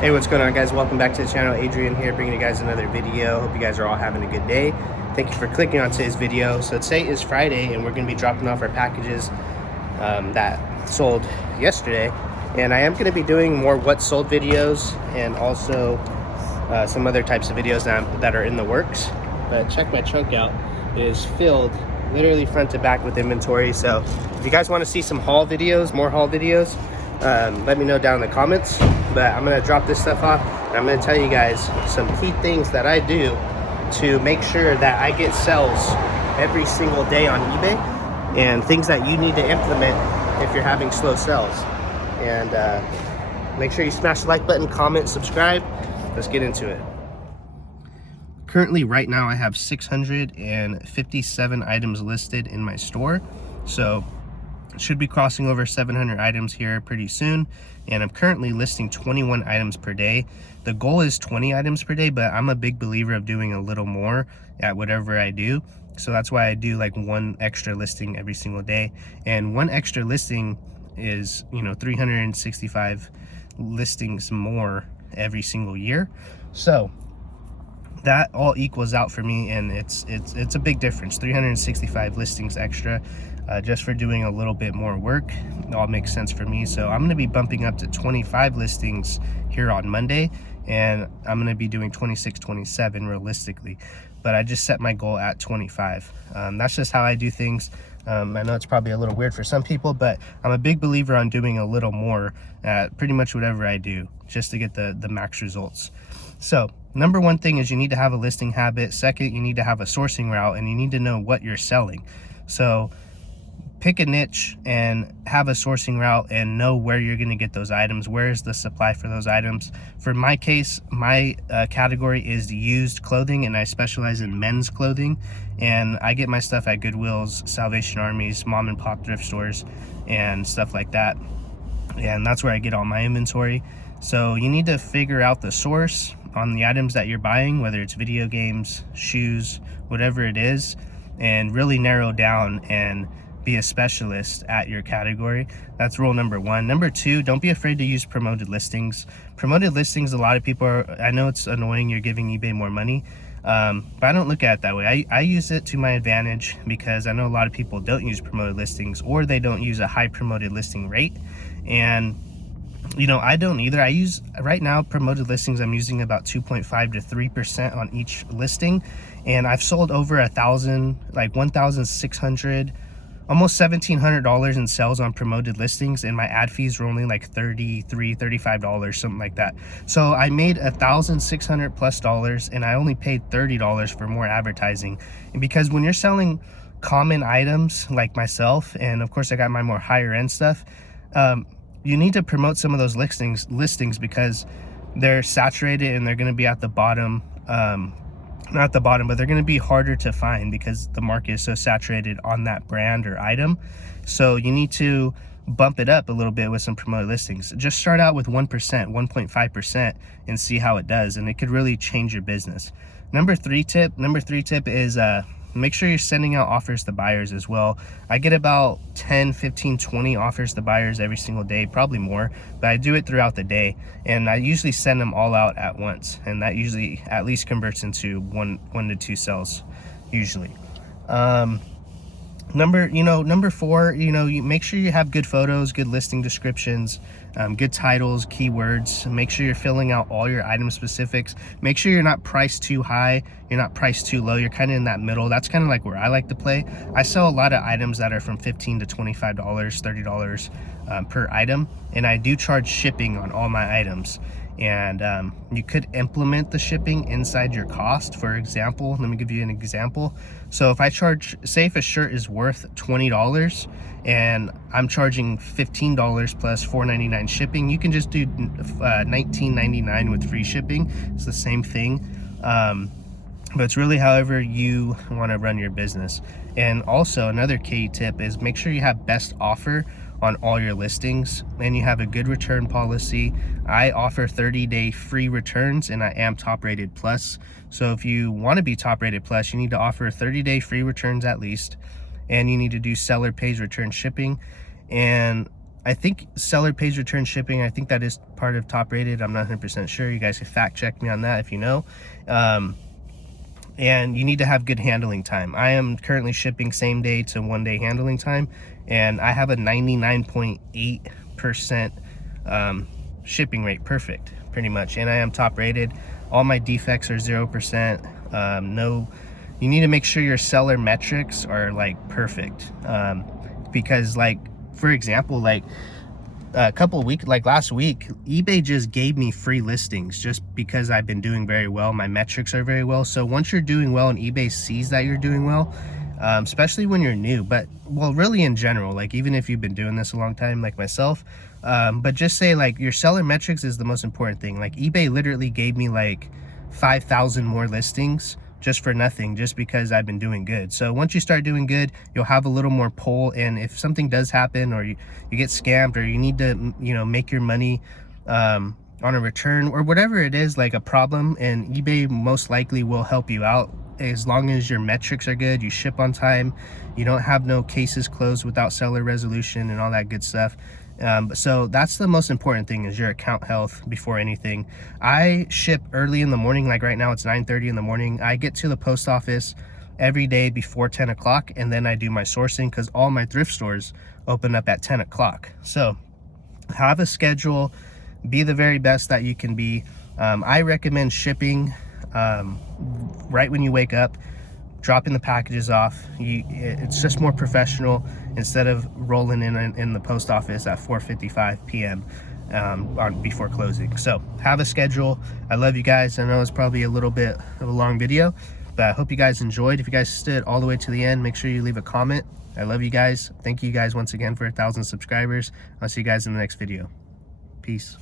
Hey, what's going on, guys? Welcome back to the channel. Adrian here, bringing you guys another video. Hope you guys are all having a good day. Thank you for clicking on today's video. So today is Friday and we're going to be dropping off our packages that sold yesterday, and I am going to be doing more what sold videos and also some other types of videos that are in the works. But check my trunk out. It is filled literally front to back with inventory. So if you guys want to see some haul videos, more haul videos, let me know down in the comments. But I'm going to drop this stuff off and I'm going to tell you guys some key things that I do to make sure that I get sales every single day on eBay, and things that you need to implement if you're having slow sales. And make sure you smash the like button, comment, subscribe. Let's get into it. Currently, right now, I have 657 items listed in my store. So should be crossing over 700 items here pretty soon, and I'm currently listing 21 items per day. The goal is 20 items per day, but I'm a big believer of doing a little more at whatever I do. So that's why I do like one extra listing every single day, and one extra listing is, you know, 365 listings more every single year. So that all equals out for me, and it's a big difference. 365 listings extra just for doing a little bit more work. It all makes sense for me. So I'm going to be bumping up to 25 listings here on Monday, and I'm going to be doing 26, 27 realistically, but I just set my goal at 25. That's just how I do things. I know it's probably a little weird for some people, but I'm a big believer on doing a little more at pretty much whatever I do, just to get the max results. So number one thing is you need to have a listing habit. Second, you need to have a sourcing route, and you need to know what you're selling. So pick a niche and have a sourcing route and know where you're going to get those items. Where is the supply for those items? For my case, my category is used clothing, and I specialize in men's clothing, and I get my stuff at Goodwills, Salvation Armies, mom and pop thrift stores, and stuff like that. And that's where I get all my inventory. So you need to figure out the source on the items that you're buying, whether it's video games, shoes, whatever it is, and really narrow down and be a specialist at your category. That's rule number one. Number two, don't be afraid to use promoted listings. Promoted listings, a lot of people are, I know it's annoying, you're giving eBay more money, but I don't look at it that way. I use it to my advantage, because I know a lot of people don't use promoted listings, or they don't use a high promoted listing rate. And you know, I don't either. I use, right now, promoted listings, I'm using about 2.5 to 3% on each listing, and I've sold over 1,000, like 1,600, almost $1,700 in sales on promoted listings, and my ad fees were only like $33, $35, something like that. So I made $1,600 plus, and I only paid $30 for more advertising. And because when you're selling common items like myself, and of course I got my more higher end stuff, you need to promote some of those listings because they're saturated and they're going to be at the bottom. Not the bottom, but they're going to be harder to find because the market is so saturated on that brand or item. So you need to bump it up a little bit with some promoted listings. Just start out with 1%, 1.5%, and see how it does, and it could really change your business. Number three tip is make sure you're sending out offers to buyers as well. I get about 10, 15, 20 offers to buyers every single day, probably more, but I do it throughout the day, and I usually send them all out at once, and that usually at least converts into one to two sales usually. Number four, you make sure you have good photos, good listing descriptions, good titles, keywords. Make sure you're filling out all your item specifics. Make sure you're not priced too high, you're not priced too low, you're kind of in that middle. That's kind of like where I like to play. I sell a lot of items that are from $15 to $25, $30 per item, and I do charge shipping on all my items. And you could implement the shipping inside your cost. For example, let me give you an example. So if I charge, say if a shirt is worth $20 and I'm charging $15 plus $4.99 shipping, you can just do $19.99 with free shipping. It's the same thing. But it's really however you want to run your business. And also another key tip is make sure you have best offer on all your listings, and you have a good return policy. I offer 30-day free returns, and I am top rated plus. So if you want to be top rated plus, you need to offer 30-day free returns at least, and you need to do seller pays return shipping. And I think seller pays return shipping. I think that is part of Top Rated. I'm not 100% sure. You guys can fact check me on that if you know. And you need to have good handling time. I am currently shipping same day to 1 day handling time, and I have a 99.8% shipping rate, perfect, pretty much. And I am Top Rated. All my defects are 0%. No, you need to make sure your seller metrics are like perfect, because like, for example, like a couple of weeks, like last week, eBay just gave me free listings just because I've been doing very well. My metrics are very well. So once you're doing well and eBay sees that you're doing well, especially when you're new, but well, really in general, like even if you've been doing this a long time, like myself, but just say like your seller metrics is the most important thing. Like eBay literally gave me like 5,000 more listings just for nothing, just because I've been doing good. So once you start doing good, you'll have a little more pull, and if something does happen, or you get scammed, or you need to, you know, make your money on a return or whatever it is, like a problem, and eBay most likely will help you out as long as your metrics are good, you ship on time, you don't have no cases closed without seller resolution and all that good stuff. So that's the most important thing, is your account health before anything. I ship early in the morning, like right now it's 9:30 in the morning. I get to the post office every day before 10 o'clock, and then I do my sourcing because all my thrift stores open up at 10 o'clock. So have a schedule, be the very best that you can be. I recommend shipping right when you wake up, dropping the packages off. It's just more professional instead of rolling in the post office at 4:55 p.m. Before closing. So have a schedule. I love you guys. I know it's probably a little bit of a long video, but I hope you guys enjoyed. If you guys stood all the way to the end, make sure you leave a comment. I love you guys. Thank you guys once again for 1,000 subscribers. I'll see you guys in the next video. Peace.